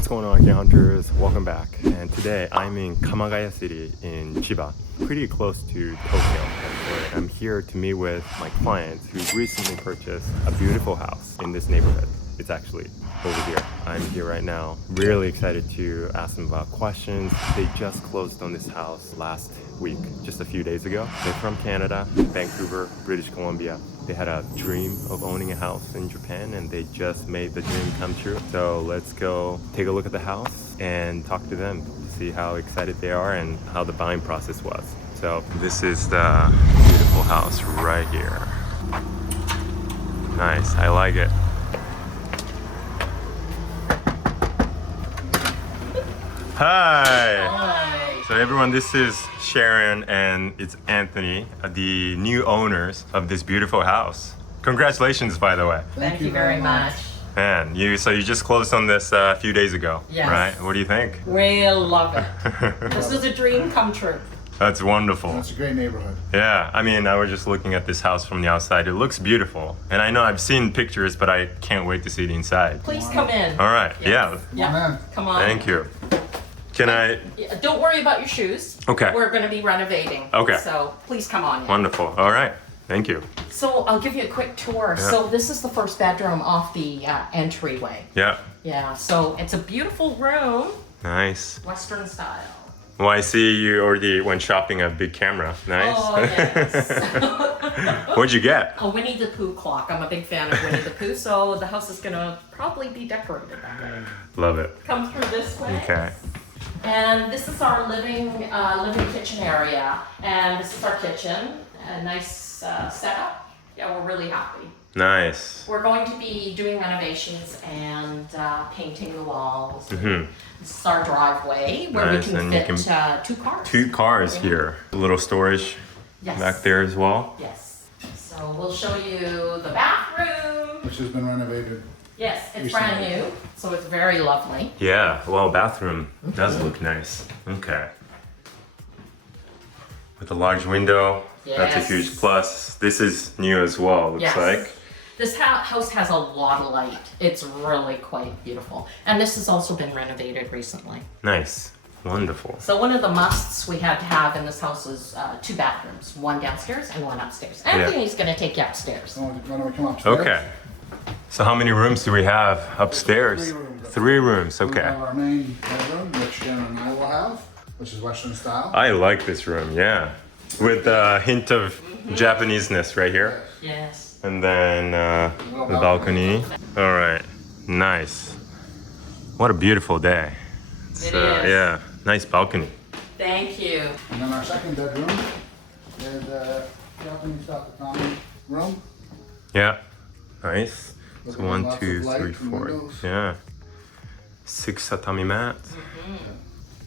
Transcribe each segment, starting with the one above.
What's going on, Akiya Hunters? Welcome back. And today I'm in Kamagaya City in Chiba, pretty close to Tokyo. And I'm here to meet with my clients who recently purchased a beautiful house in this neighborhood. It's actually over here. I'm here right now. Really excited to ask them about questions. They just closed on this house last week, just a few days ago. They're from Canada, Vancouver, British Columbia. They had a dream of owning a house in Japan and they just made the dream come true. So let's go take a look at the house and talk to them to see how excited they are and how the buying process was. So this is the beautiful house right here. Nice, I like it. Hi! Hi! So everyone, this is Sharon and it's Anthony, the new owners of this beautiful house. Congratulations, by the way. Thank you very much. Man, you just closed on this a few days ago, Yes. right? What do you think? We love it. This is a dream come true. That's wonderful. It's a great neighborhood. Yeah, I mean, I was just looking at this house from the outside. It looks beautiful. And I know I've seen pictures, but I can't wait to see the inside. Please come in. All right, Yes. yeah. Come on. Come on. Thank you. Can I? Yeah, don't worry about your shoes. Okay. We're going to be renovating. Okay. So please come on in. Wonderful. All right. Thank you. So I'll give you a quick tour. Yeah. So this is the first bedroom off the entryway. Yeah. Yeah, so it's a beautiful room, Nice. Western style. Well, I see you already went shopping a big camera. Nice. Oh, yes. What'd you get? A Winnie the Pooh clock. I'm a big fan of Winnie the Pooh, so the house is going to probably be decorated that way. Love it. Come through this way. Okay. And this is our living kitchen area, and this is our kitchen. A nice setup. Yeah, we're really happy. Nice. We're going to be doing renovations and painting the walls. Mhm. This is our driveway where Nice, we and can you fit two cars. Two cars Yeah. here. A little storage Yes. back there as well. Yes. So we'll show you the bathroom. Which has been renovated. Yes, it's Recently. brand new, so it's very lovely. Yeah. Well, bathroom does look nice. Okay. With a large window. That's a Yes. huge plus. This is new as well, looks Yes. like. This house has a lot of light. It's really quite beautiful. And this has also been renovated recently. Nice. Wonderful. So one of the musts we had to have in this house is two bathrooms, one downstairs and one upstairs. Anthony's gonna take you upstairs. So why don't we come upstairs? Okay. So how many rooms do we have upstairs? 3 rooms. 3 rooms, We okay. have our main bedroom, which Sharon and I will have, which is Western style. I like this room, yeah. With a hint of Japaneseness right here. Yes. And then the balcony. All right, nice. What a beautiful day. It's, It is. Yeah, nice balcony. Thank you. And then our second bedroom is Japanese style tatami room. Yeah, nice. So Looking at 1, lots 2, of light 3, from 4. windows. Yeah. 6 tatami mats.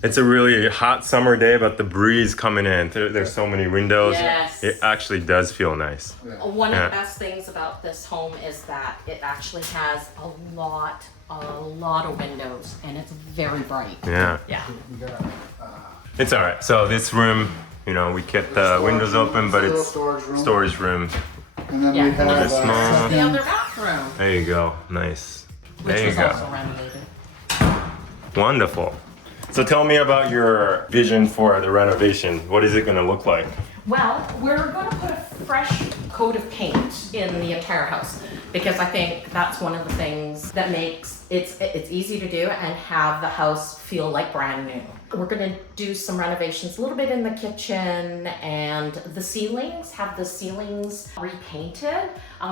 It's a really hot summer day, but the breeze coming in. There's so many windows. Yes. It actually does feel nice. Yeah. One Yeah. of the best things about this home is that it actually has a lot of windows, and it's very bright. Yeah. Yeah. We got It's all right. So this room, we kept the windows open, but Little it's storage room. storage room. And then Yeah. we have Another small- The other bathroom, There you go. Nice. which There you was go. also renovated. Wonderful. So tell me about your vision for the renovation. What is it going to look like? Well, we're going to put a fresh coat of paint in the entire house because I think that's one of the things that makes it's easy to do and have the house feel like brand new. We're going to do some renovations, a little bit in the kitchen and the ceilings, have the ceilings repainted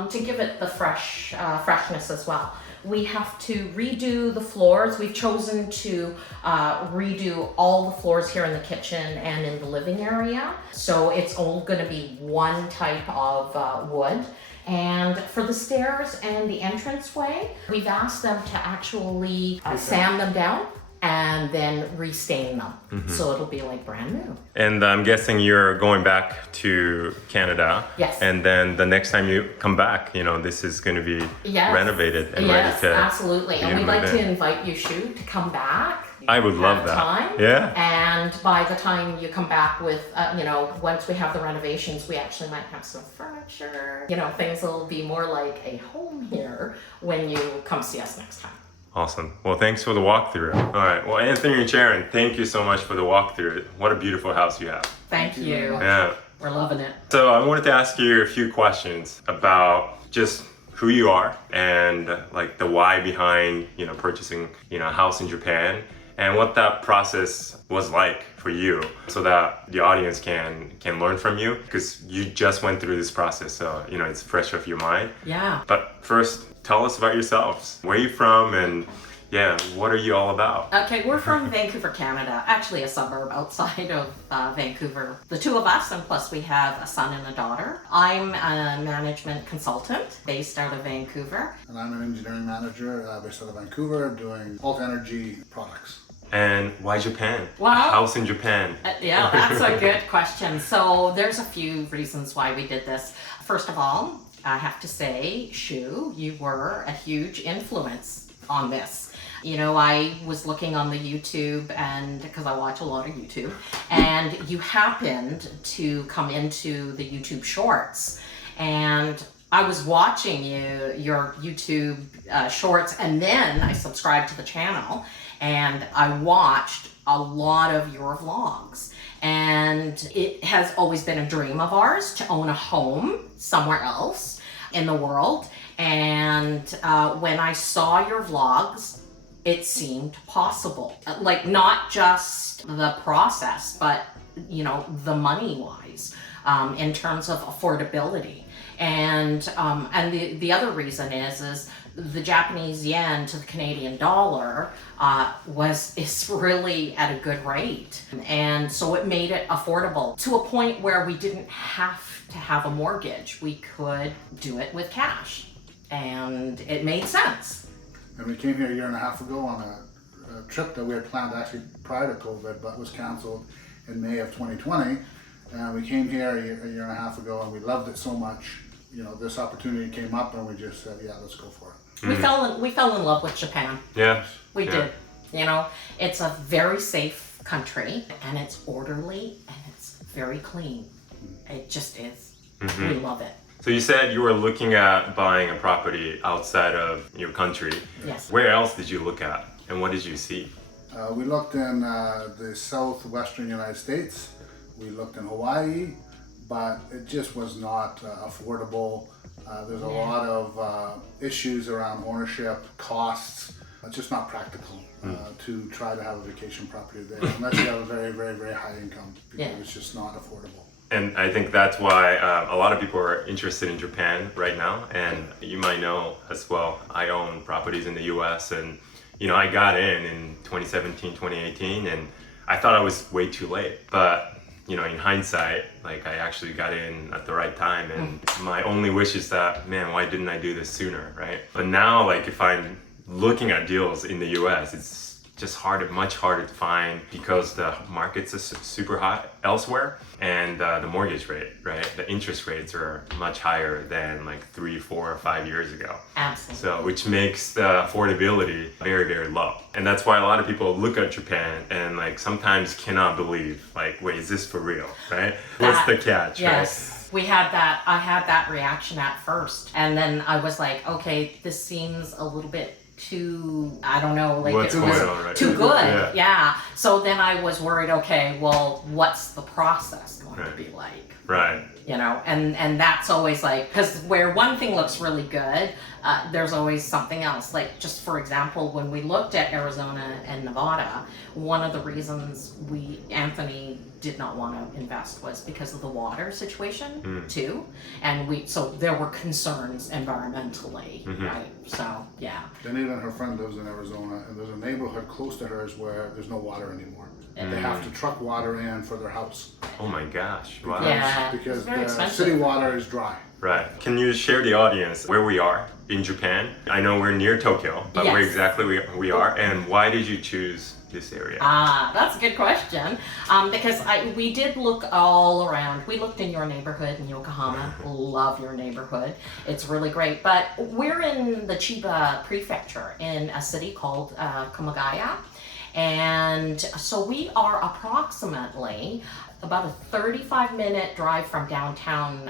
to give it the freshness as well. We have to redo the floors. We've chosen to redo all the floors here in the kitchen and in the living area. So it's all gonna be one type of wood. And for the stairs and the entranceway, we've asked them to actually sand them down and then restain them. So it'll be like brand new. And I'm guessing you're going back to Canada. Yes. And then the next time you come back, this is going to be Yes. renovated and Yes, ready to. absolutely. And you we'd move like to in. invite you, Shu, to come back. I would love Have that. time. Yeah. And by the time you come back with, once we have the renovations, we actually might have some furniture. Things will be more like a home here when you come see us next time. Awesome. Well, thanks for the walkthrough. All right. Well, Anthony and Sharon, thank you so much for the walkthrough. What a beautiful house you have. Thank you. Yeah. We're loving it. So I wanted to ask you a few questions about just who you are and like the why behind, purchasing, a house in Japan and what that process was like for you so that the audience can learn from you because you just went through this process. So, it's fresh off your mind. Yeah. But first, tell us about yourselves. Where are you from and what are you all about? Okay, we're from Vancouver, Canada. Actually, a suburb outside of Vancouver. The two of us, and plus we have a son and a daughter. I'm a management consultant based out of Vancouver. And I'm an engineering manager based out of Vancouver doing alt-energy products. And why Japan? Well, a house in Japan. Yeah, that's a good question. So there's a few reasons why we did this. First of all, I have to say, Shu, you were a huge influence on this. I was looking on the YouTube and because I watch a lot of YouTube, and you happened to come into the YouTube shorts, and I was watching your YouTube shorts, and then I subscribed to the channel, and I watched a lot of your vlogs. And it has always been a dream of ours to own a home somewhere else in the world. And when I saw your vlogs, it seemed possible. Like not just the process, but the money wise, in terms of affordability. And the other reason is the Japanese yen to the Canadian dollar is really at a good rate. And so it made it affordable to a point where we didn't have to have a mortgage. We could do it with cash. And it made sense. And we came here a year and a half ago on a trip that we had planned actually prior to COVID, but was canceled in May of 2020. And we came here a year and a half ago, and we loved it so much. This opportunity came up, and we just said, "Yeah, let's go for it." We fell in love with Japan. Yeah. We did. It's a very safe country, and it's orderly, and it's very clean. It just is. We love it. So you said you were looking at buying a property outside of your country. Yes. Where else did you look at, and what did you see? We looked in the southwestern United States. We looked in Hawaii, but it just was not affordable. There's a lot of issues around ownership, costs. It's just not practical to try to have a vacation property there unless you have a very, very, very high income because it's just not affordable. And I think that's why a lot of people are interested in Japan right now. And you might know as well, I own properties in the US and, I got in 2017, 2018, and I thought I was way too late. But, in hindsight, like I actually got in at the right time. And my only wish is that, man, why didn't I do this sooner, right? But now, like if I'm looking at deals in the US, it's just much harder to find because the markets are super high elsewhere, and the mortgage rate, right? The interest rates are much higher than like 3, 4, or 5 years ago. Absolutely. So, which makes the affordability very, very low. And that's why a lot of people look at Japan and like sometimes cannot believe, like, wait, is this for real, right? What's the catch, yes. right? I had that reaction at first. And then I was like, okay, this seems a little bit too, I don't know, like What's it going was on, right? too good. Yeah. So then I was worried, okay, well, what's the process going to be like? Right. And that's always like, because where one thing looks really good, there's always something else. Like just for example, when we looked at Arizona and Nevada, one of the reasons Anthony did not want to invest was because of the water situation too. And so there were concerns environmentally, right? So yeah. Then even her friend lives in Arizona, and there's a neighborhood close to hers where there's no water anymore. They have to truck water in for their house. Oh my gosh, wow. Yeah, Because it's very the expensive. city water is dry. Right. Can you share the audience where we are in Japan? I know we're near Tokyo, but where Yes. exactly we are, and why did you choose this area? That's a good question. Because we did look all around. We looked in your neighborhood in Yokohama. Love your neighborhood. It's really great. But we're in the Chiba prefecture in a city called Kamagaya. And so we are approximately about a 35-minute drive from downtown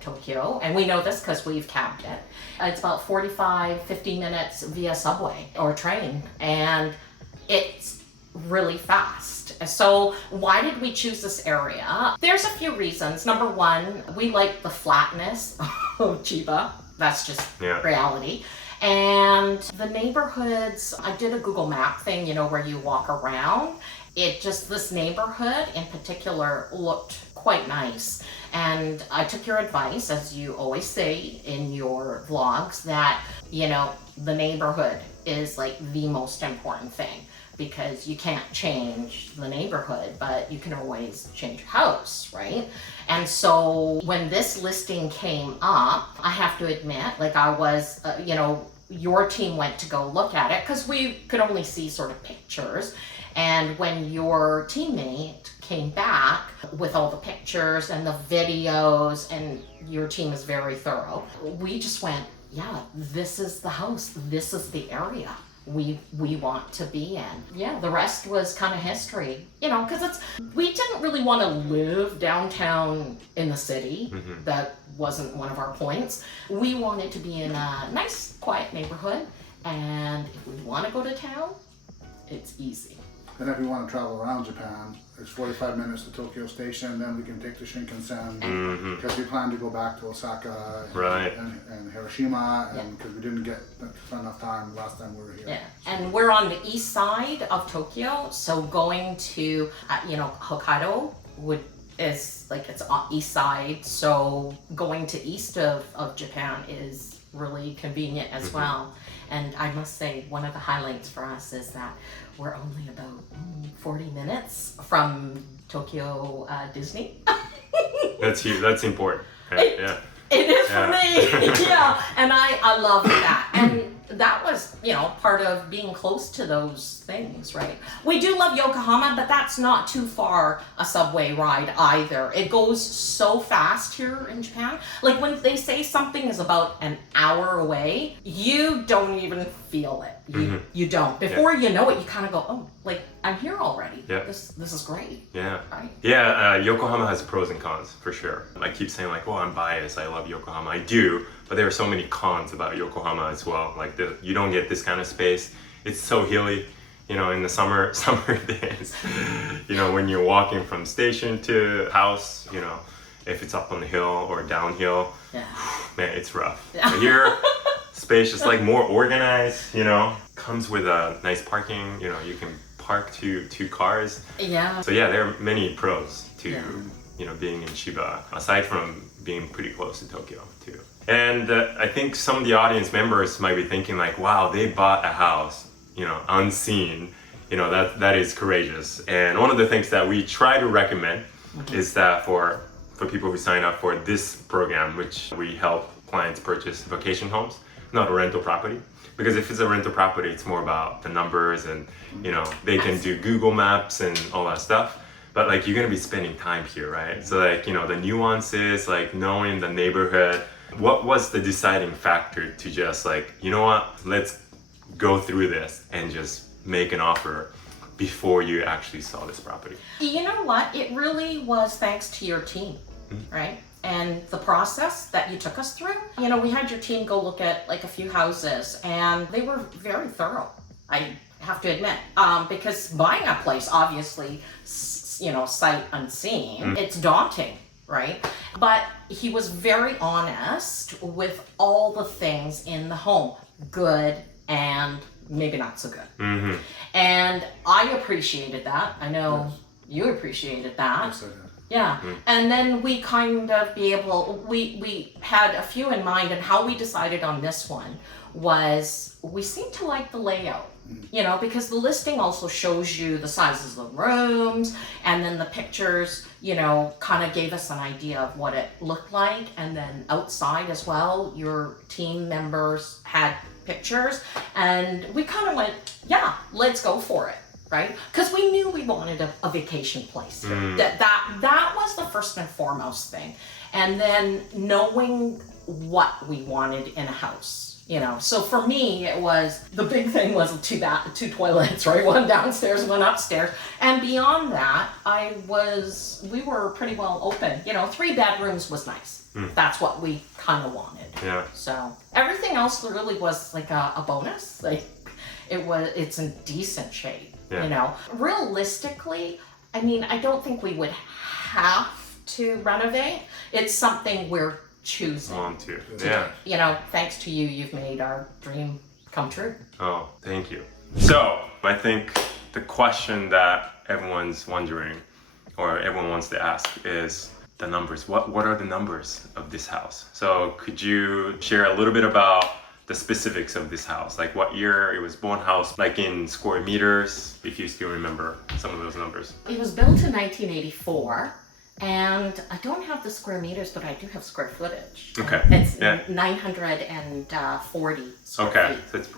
Tokyo. And we know this because we've cabbed it. It's about 50 minutes via subway or train. And it's really fast. So why did we choose this area? There's a few reasons. Number one, we like the flatness of Chiba. That's just reality. And the neighborhoods, I did a Google Map thing, where you walk around. This neighborhood in particular looked quite nice. And I took your advice, as you always say in your vlogs, that, the neighborhood is like the most important thing, because you can't change the neighborhood, but you can always change your house, right? And so when this listing came up, I have to admit, I was, your team went to go look at it because we could only see sort of pictures. And when your teammate came back with all the pictures and the videos, and your team is very thorough, we just went, yeah, this is the house, this is the area we want to be in. Yeah, the rest was kind of history, because we didn't really want to live downtown in the city. That wasn't one of our points. We wanted to be in a nice, quiet neighborhood, and if we want to go to town, it's easy. And if we want to travel around Japan, it's 45 minutes to Tokyo Station, then we can take the Shinkansen, because we plan to go back to Osaka and Hiroshima, and because we didn't get enough time last time we were here. Yeah, and we're on the east side of Tokyo, so going to, Hokkaido is it's on east side, so going to east of Japan is really convenient as well. And I must say, one of the highlights for us is that we're only about 40 minutes from Tokyo Disney. That's huge. That's important. Right? It is for me. Yeah. And I love that. And that was, part of being close to those things, right? We do love Yokohama, but that's not too far a subway ride either. It goes so fast here in Japan. When they say something is about an hour away, you don't even feel it. You don't. Before you know it, you kind of go, oh, I'm here already. Yeah. This is great. Yeah. Right? Yeah, Yokohama has pros and cons, for sure. I keep saying I'm biased, I love Yokohama. I do, but there are so many cons about Yokohama as well. You don't get this kind of space. It's so hilly, in the summer days. When you're walking from station to house, if it's up on the hill or downhill, man, it's rough. Yeah. But here, spacious, more organized, comes with a nice parking, you can park two cars. Yeah. So there are many pros to being in Chiba, aside from being pretty close to Tokyo too. And I think some of the audience members might be thinking wow, they bought a house, unseen. That is courageous. And one of the things that we try to recommend is that for people who sign up for this program, which we help clients purchase vacation homes, not a rental property. Because if it's a rental property, it's more about the numbers and, they can do Google Maps and all that stuff. But you're going to be spending time here, right? So the nuances, knowing the neighborhood. What was the deciding factor to just let's go through this and just make an offer before you actually saw this property? You know what? It really was thanks to your team, right? And the process that you took us through. We had your team go look at a few houses, and they were very thorough, I have to admit. Because buying a place, obviously, sight unseen, it's daunting, right? But he was very honest with all the things in the home, good and maybe not so good. And I appreciated that. I know you appreciated that. Yes, I did. Yeah, and then we we had a few in mind, and how we decided on this one was we seemed to like the layout, because the listing also shows you the sizes of the rooms, and then the pictures, kind of gave us an idea of what it looked like, and then outside as well, your team members had pictures, and we kind of went, yeah, let's go for it. Right? Because we knew we wanted a vacation place. That was the first and foremost thing. And then knowing what we wanted in a house. So for me, it was, the big thing was two toilets, right? One downstairs, one upstairs. And beyond that, we were pretty well open. 3 bedrooms was nice. That's what we kind of wanted. Yeah. So everything else really was like a bonus. Like it's in decent shape. Yeah. Realistically, I don't think we would have to renovate. It's something we're choosing. Want to. Yeah. Thanks to you, you've made our dream come true. Oh, thank you. So, I think the question that everyone's wondering, or everyone wants to ask, is the numbers. What are the numbers of this house? So, could you share a little bit about the specifics of this house? Like what year it was born, house, like in square meters, if you still remember some of those numbers. It was built in 1984. And I don't have the square meters, but I do have square footage. Okay. It's Yeah. 940 square Okay. feet. So it's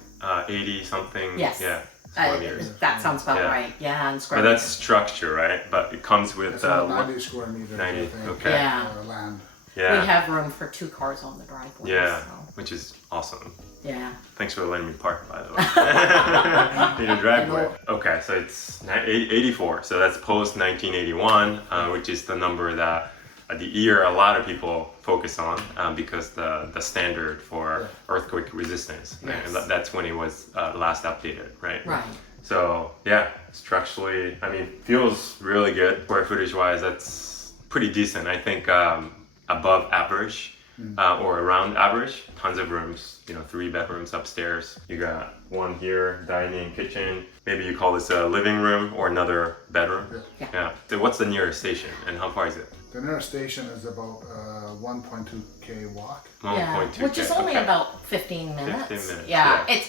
80 something. Yes. Yeah. Square meters. That sounds about Yeah. right. Yeah, and square But that's meters. structure, right? But it comes with It's about 90 square meters, 90, I think, okay. Yeah. land. Yeah. We have room for 2 cars on the driveway. Yeah. So, Which is awesome. yeah. Thanks for letting me park, by the way. In your driveway. Okay, so it's 84. So that's post 1981, which is the number that the year a lot of people focus on because the standard for earthquake resistance. Right? Yes. And that's when it was last updated, right? Right. So yeah, structurally, feels really good. Square footage wise, that's pretty decent. I think above average. Or around average. Tons of rooms, 3 bedrooms upstairs. You got one here, dining, kitchen. Maybe you call this a living room or another bedroom. Yeah. So what's the nearest station and how far is it? The nearest station is about 1.2K walk. 1.2K. Which is only okay. about 15 minutes. 15 minutes, Yeah. yeah.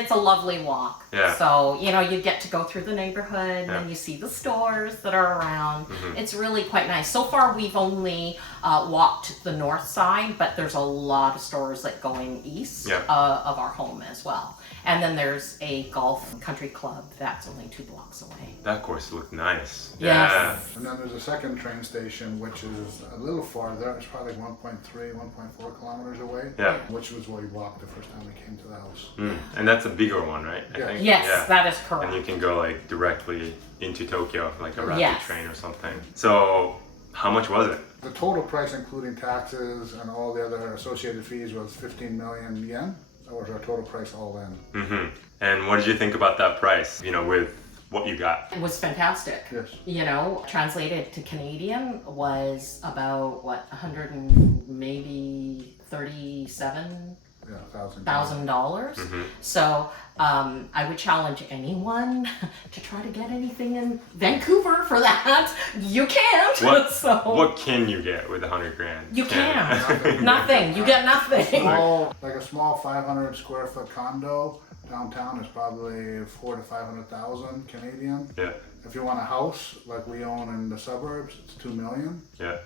It's a lovely walk. Yeah. So, you get to go through the neighborhood and you see the stores that are around. Mm-hmm. It's really quite nice. So far, we've only walked the north side, but there's a lot of stores that going east of our home as well. And then there's a golf country club that's only 2 blocks away. That course looked nice. Yes. Yeah. And then there's a second train station, which is a little farther. It's probably 1.3, 1.4 kilometers away. Yeah. Which was where we walked the first time we came to the house. And that's a bigger one, right? I Yeah. think. Yes, Yeah. that is correct. And you can go like directly into Tokyo, like a rapid Yes. train or something. So how much was it? The total price, including taxes and all the other associated fees, was 15 million yen. That was our total price all in. Mm-hmm. And what did you think about that price, with what you got? It was fantastic. Yes. Translated to Canadian was about 100 and maybe $37,000. $1,000. So I would challenge anyone to try to get anything in Vancouver for that. You can't. What can you get with 100 grand? You can't. Nothing. You get nothing. Like a small 500 square foot condo downtown is probably 400 to 500,000 Canadian. Yeah. If you want a house like we own in the suburbs, it's 2 million. Yeah.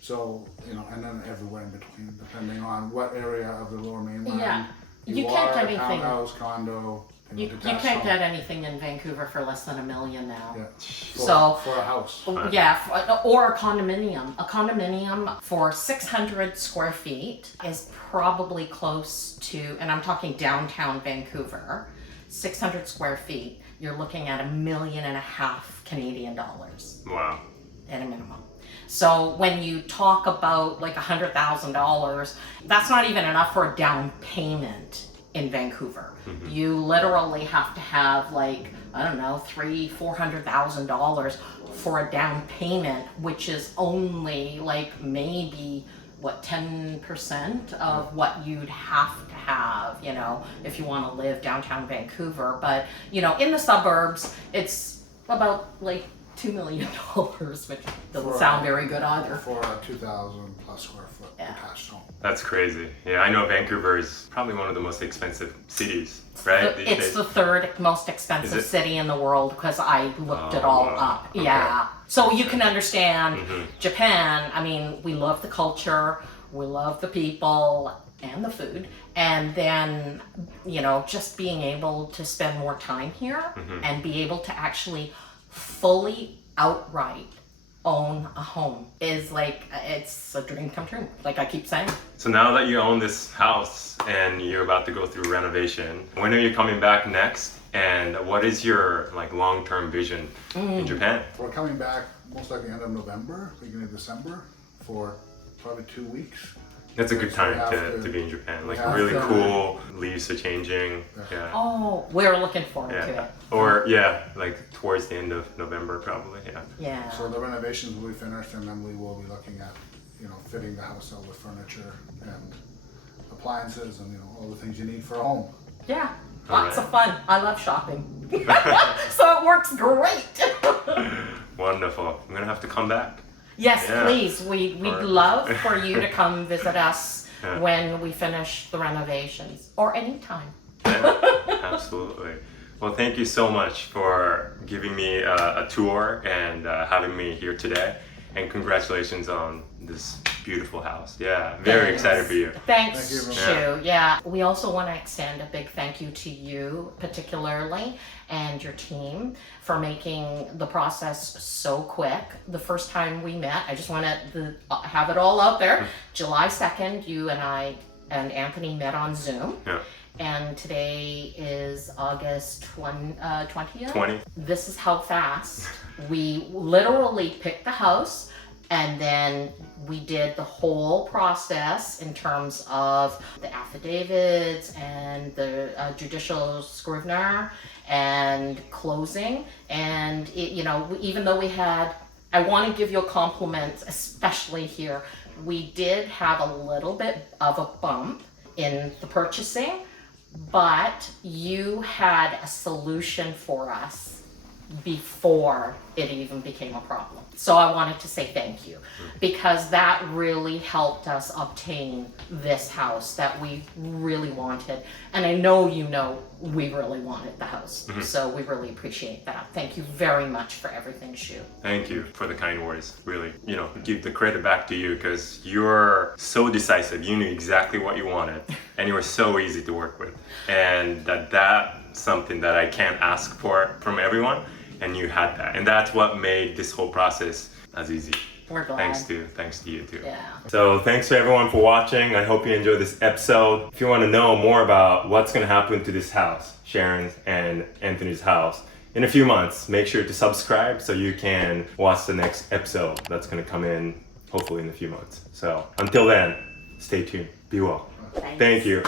So, and then everywhere in between, depending on what area of the Lower Mainland. Yeah. You can't get anything. Townhouse, condo. You can't get anything in Vancouver for less than $1 million now. Yeah. For a house. Yeah, or a condominium. A condominium for 600 square feet is probably close to, and I'm talking downtown Vancouver, 600 square feet, you're looking at $1.5 million Canadian dollars. Wow. At a minimum. So when you talk about like $100,000, that's not even enough for a down payment in Vancouver. You literally have to have $300,000-$400,000 for a down payment, which is only maybe 10% of what you'd have to have, if you want to live downtown Vancouver. But in the suburbs, it's about $2 million, which doesn't sound very good either. For a 2,000 plus square foot detached home. That's crazy. Yeah, I know Vancouver is probably one of the most expensive cities, right? these It's days? the 3rd most expensive city in the world because I looked it all up. Okay. Yeah. So you can understand Japan. We love the culture, we love the people and the food. And then, just being able to spend more time here and be able to actually fully outright own a home is like, it's a dream come true. Like I keep saying. So now that you own this house and you're about to go through renovation, when are you coming back next? And what is your like long-term vision in Japan? We're coming back most likely end of November, beginning of December, for probably 2 weeks. That's a good So we time have to be in Japan. Like have really to- cool, leaves are changing. Yeah. Oh, we're looking forward to Yeah. it. Or yeah, like towards the end of November probably. Yeah. Yeah. So the renovations will be finished, and then we will be looking at, fitting the house out with furniture and appliances and, all the things you need for a home. Yeah. All Lots right. of fun. I love shopping. So it works great. Wonderful. I'm gonna have to come back. Yes, Yeah. please. We'd Or- love for you to come visit us Yeah. when we finish the renovations or anytime. Yeah, absolutely. Well, thank you so much for giving me a tour and having me here today. And congratulations on this beautiful house. Yeah, very Thanks. excited for you. Thanks, Thank you Shu. very Yeah. We also want to extend a big thank you to you, particularly, and your team for making the process so quick. The first time we met, I just want to have it all out there. July 2nd, you and I and Anthony met on Zoom. Yeah. And today is August 20th. 20. This is how fast we literally picked the house, and then we did the whole process in terms of the affidavits and the judicial scrivener and closing. And even though we had, I want to give you a compliment, especially here. We did have a little bit of a bump in the purchasing, but you had a solution for us before it even became a problem. So I wanted to say thank you, because that really helped us obtain this house that we really wanted. And I know we really wanted the house. So we really appreciate that. Thank you very much for everything, Shu. Thank you for the kind words. Really, give the credit back to you because you're so decisive. You knew exactly what you wanted, and you were so easy to work with. And that's something that I can't ask for from everyone. And you had that, and that's what made this whole process as easy. We're glad. Thanks to you too. Yeah. So thanks to everyone for watching. I hope you enjoyed this episode. If you want to know more about what's going to happen to this house, Sharon's and Anthony's house, in a few months, make sure to subscribe so you can watch the next episode that's going to come in hopefully in a few months. So until then, stay tuned. Be well. Thanks. Thank you.